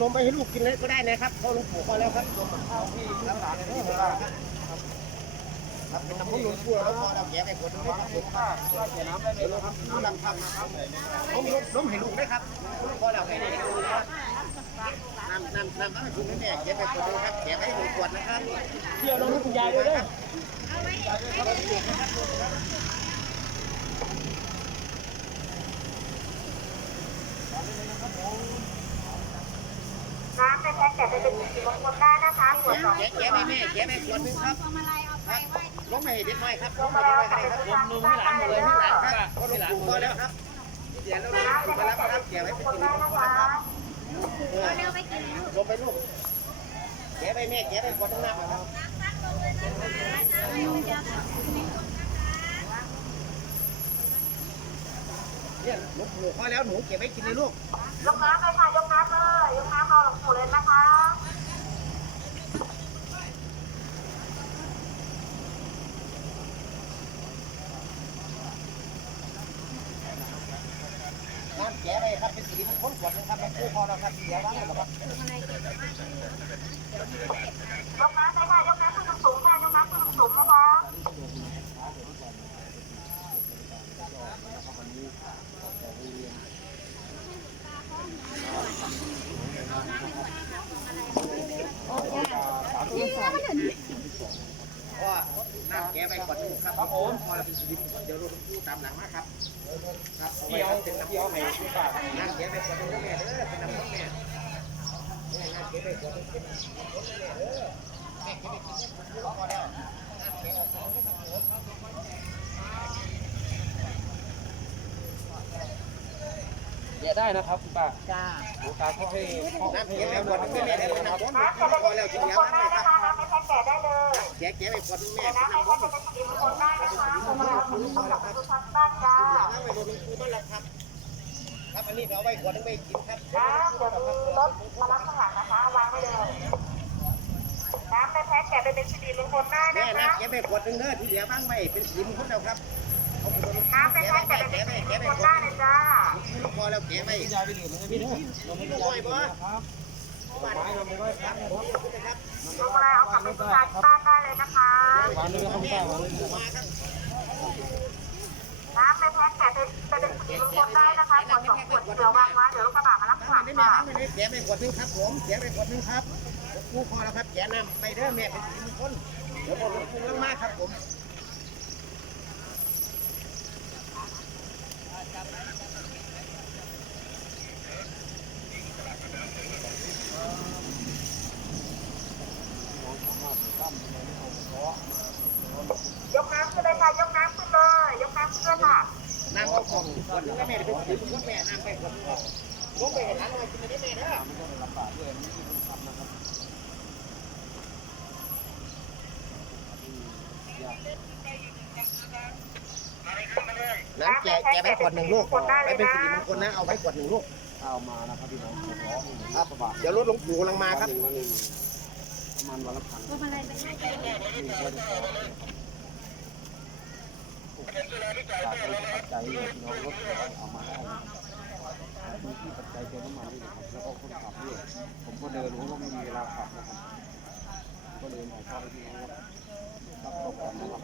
นมไปให้ลูกกินเลยก็ได้เลยครับเพราะหลวงปู่พอแล้วครับนมข้าวที่รักษาในที่ครับครับเป็นน้ำมันหลวงปู่แล้วพอเราแกะไปคนนึงครับผมว่าแกะน้ำได้เลยนะครับน้ำดำทำนะครับนมนมให้ลูกได้ครับพอเราให้ได้ดูนะครับน้ำน้ำน้ำน้ำให้คุณแม่แกะไปคนนึงครับแกะให้ลูกขวดนะครับเที่ยวน้องคุณยายด้วยนะน้ำใน แพ็คแกะไปเป็นสีมงคลได้นะคะขวดสองแกะแกะไปแม่แกะไปขวดนึงครับพวงมาลัยเอาไปไว้ที่ล้มให้เด็กน้อยครับลล้งมมาให้แล้เด็วกน้อยค่ะครับเป็นทางด้านเลยนะครับพอหลวงปู่พอแล้วครับเดี๋ยวเราไปรับรับแกะไว้เป็นคนสิริได้มงนะคลคะครับเอาเร็วไปกินลูกลงไปลูกแกะไปแม่แกะไปขวดนึงน้ำครับ น้ำลง เลยนะคะน้ำไม่มันจะเนี่ยหลวงปู่พอแล้วหนูเก็บไว้กินเลยลูกยกน้ำเลยค่ะยกน้ำเลยยกน้ำรอหลวงปู่เลยนะคะน้ำแกะไปครับเป็นสิริมงคลขวดนึงครับหลวงปู่พอแล้วครับเดี๋ยวล้างแล้วครับพวงมาลัยเก็บไว้ที่ยกน้ำเลยค่ะยกน้ำขึ้นสูงๆค่ะยกน้ำขึ้นสูงๆนะคะ เพราะว่า น้ำแกะไปขวดนึงครับครับผมพอแล้วเป็นสิริมงคลเดี๋ยวหลวงปู่ตามหลังมาครับครับเอาไว้ครับเป็นน้ำน้ำให้น้ำแกะไปขวดนึงแม่เด้อเป็นน้ำน้ำแม่แม่น้ำแกะไปขวดนึงเป็นน้ำน้ำแม่เด้อแม่แกะไปกินได้พอแล้วน้ำแกะออกของก็ต้องเหลือครับแยะได้นะครับคุณป้าจ้าหลวงตาเขาให้เขาน้ำให้แกะไปแล้วขวดนึงแม่ได้เป็นน้ำน้ำน้ำแกะไปพอเป็นแล้วสีกินมงแล้วคลน้ำได้เลยนะครับคะน้ำในแพ็คแกะได้เลย แกะแกะไปขวดนึงแม่แต่เป็นน้ำในน้ำแพ็น้ำคะเป็นสีมงคลได้นะคะพวงมาลัยเอาไปต้องกับทุกทางด้านจ้าน้ำไปโดนคูนั่นละครับครับอันนี้เอาไว้ขวดนึงไปกินครับน้ำเดี๋ยวมีรถมารับข้างหลังนะคะวางไว้เลยน้ำในแพ็คแกะไปเป็นสีมงคลได้แม่นะนะคะแกะไปขวดนึงเด้อที่เหลือบ้างไว้เป็นสีมงคลแล้วครับน้ำในแกะแพ็คแกะไปเป็นสีแกะมงคลได้เลยจ้าพอแล้วแกะไปยายไปดื่มมันก็พี่เด้อไม่ได้ยายไปดื่ครับไม่ได้ครับครับพวงมาลัยเอากลับไปที่บ้าน นเลยนะครับคุณป้าหวน้ำในแพ็คแกะเป็นเป็นสีมงคลได้นะคะขวดสองขวดเดี๋ยววางไว้เดี๋ยวรถกระบะมารับข้างหลังไม่แม่ค่ะไม่ได้แกะไปขวดนึงครับผมแกะไปขวดนึงครับกูพอแล้วครับแกะน้ำไปเด้อแม่เป็นสีมงคลเดี๋ยวผมปรุงลงมากครับผมตั้มเนี่ย น่อยกินได้แม่เด้อน้ำแกแกไปขวดหนึ่งลูกไม่เป็นสิริมงคลนะ เอาไว้ขวดหนึ่งลูก เอามานะครับพี่น้องร้องครับประบาทเดี๋ยวรถหลวงปู่กำลังมาครับ ประมาณวันละพันพวงมาลัยไปให้ไปเลยหนึ่งวันละสองปัจจัยพี่น้องรถเอามาได้มีที่ปัจจัยเติมน้ำมันนี่นะครับแล้วก็คนขับด้วยผมก็เดินผมก็ไม่มีเวลาขับนะครับก็เดินออดที่น้องรับตกกันนะครับ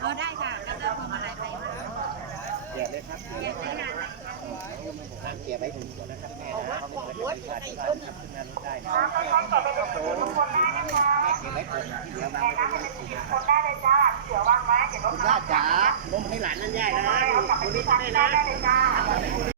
เอาได้ค่ะ แล้วก็พวงมาลัยไปไว้แกะเลยครับแยกได้ค่ะน้ำแกะไว้ถึงขวนะครับแม่นะเขาเป็นบริษัทที่ได้ครับทำงารถได้นะน้ำในคแกะไปเป็นงคลได้นะคะแกะได้นะคลได้เลย จ้าเดี๋ยววางไว้เดี๋ยวรถย่าจ๋านมให้หลานนั่นย่ายนะเอากลับไปคนที่นี้ก็บ้านได้ได้นะเลยจ้า